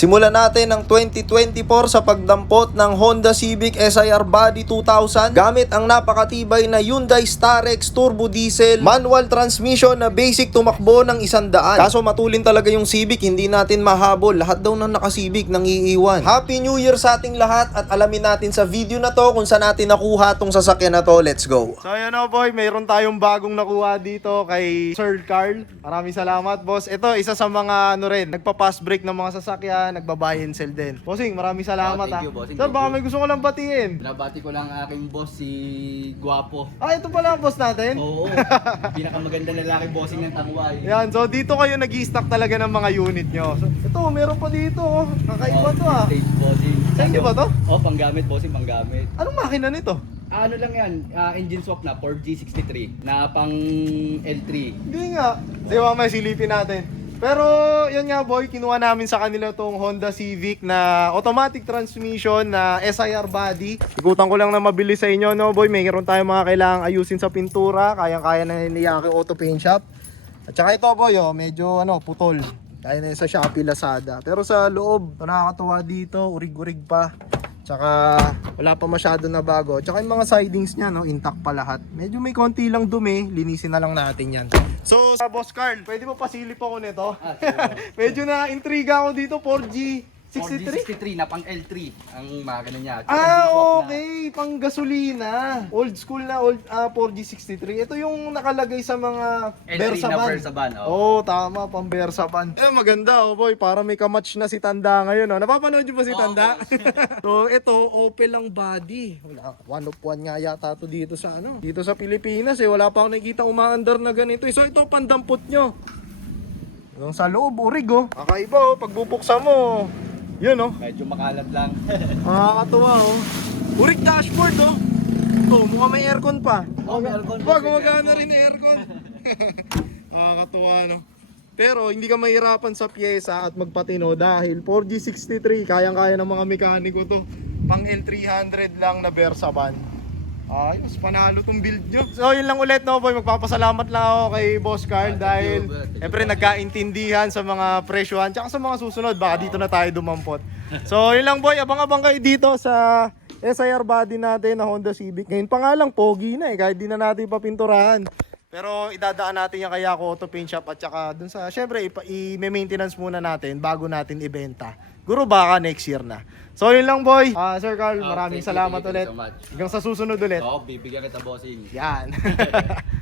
Simulan natin ang 2024 sa pagdampot ng Honda Civic SIR Body 2000 gamit ang napakatibay na Hyundai Starex Turbo Diesel manual transmission na basic tumakbo ng isandaan. Kaso matulin talaga yung Civic, hindi natin mahabol. Lahat daw ng naka-Civic nang iiwan. Happy New Year sa ating lahat at alamin natin sa video na to kung saan natin nakuha tong sasakyan na to. Let's go! So ayun o boy, mayroon tayong bagong nakuha dito kay Sir Carl. Maraming salamat boss. Ito, isa sa mga ano rin, nagpa-pass break ng mga sasakyan, nagba-buy and sell din. Bossing, maraming salamat Oh, thank ah. you, bossing. Sir, Thank baka you. may gusto ko lang batiin. Binabati ko lang ang aking boss si Guapo. Ah, ito pala ang boss natin. Oo, pinakamaganda lalaki bossing ng Tangway. Yan, so dito kayo nag stock talaga ng mga unit nyo. So, ito, meron pa dito. oh. Kakaiba to ah. Stage bossing. Sa inyo ba to? Oh, panggamit bossing, panggamit. Anong makina nito? Ano lang yan, ah, engine swap na, 4G63, na pang L3. Hindi nga. Sige, mamaya silipin natin. Pero, yun nga boy, kinuha namin sa kanila tong Honda Civic na automatic transmission na SIR body. Ikutan ko lang na mabilis sa inyo, no boy. Mayroon tayong mga kailangang ayusin sa pintura. Kayang-kaya na ni Yaki Auto Paint Shop. At saka ito boy, oh, medyo ano, putol. Kaya na sa Shopee, Lazada. Pero sa loob, nakakatuwa dito, urig-urig pa. Tsaka wala pa masyado na bago. Tsaka yung mga sidings niya, no, intact pa lahat. Medyo may konti lang dumi, linisin na lang natin yan. So, sa Boss Carl, pwede mo pasilip ako nito? Ah, sige. Medyo na intriga ako dito, 4G 63? 4G63 na pang L3 ang makina niya. Tsaka Ah, engine swap na. okay. Pang gasolina. Old school na old ah, 4G63. Ito yung nakalagay sa mga L3 Versa na van. Versa van, oh. Oo, oh, tama. Pang Versa van. Eh, maganda, oh boy. Para may kamatch na si Tanda ngayon. Oh. Napapanood niyo ba si Tanda? so, ito, Opel ang body. Wala, one of one nga yata to dito sa ano. Dito sa Pilipinas eh. Wala pa ako nakikita umaandar na ganito. eh. So, ito, pandampot nyo. Yung sa loob, urig oh. Kakaiba oh. Pag bubuksan mo, yun oh. Medyo makalat lang. Nakakatuwa oh. Urig dashboard oh. Oh, mukhang may aircon pa. Oh, may aircon. Ba, gumagana rin yung aircon. Nakakatuwa no. Pero hindi ka mahirapan sa pyesa at magpatino dahil 4G63 kayang-kaya ng mga mekaniko to. Pang L300 lang na Versa van. Ayos, panalo tong build nyo. So yun lang ulit no boy, magpapasalamat lang ako kay Boss Carl Ah, dahil. Siyempre nagkaintindihan sa mga presyohan tsaka sa mga susunod baka dito na tayo dumampot. So yun lang boy, abang-abang kayo dito sa SIR body natin na Honda Civic. Ngayon pa nga lang pogi na eh kahit di na natin papinturahan. Pero idadaan natin yung kaya ko auto paint shop at saka dun sa syempre ipa- i-maintenance muna natin bago natin ibenta. Guro baka next year na. So yun lang boy. Ah Sir Carl, Oh, maraming thank you, salamat thank you ulit. so much. Hanggang sa susunod ulit. Oo, bibigyan kita bossing. Yan.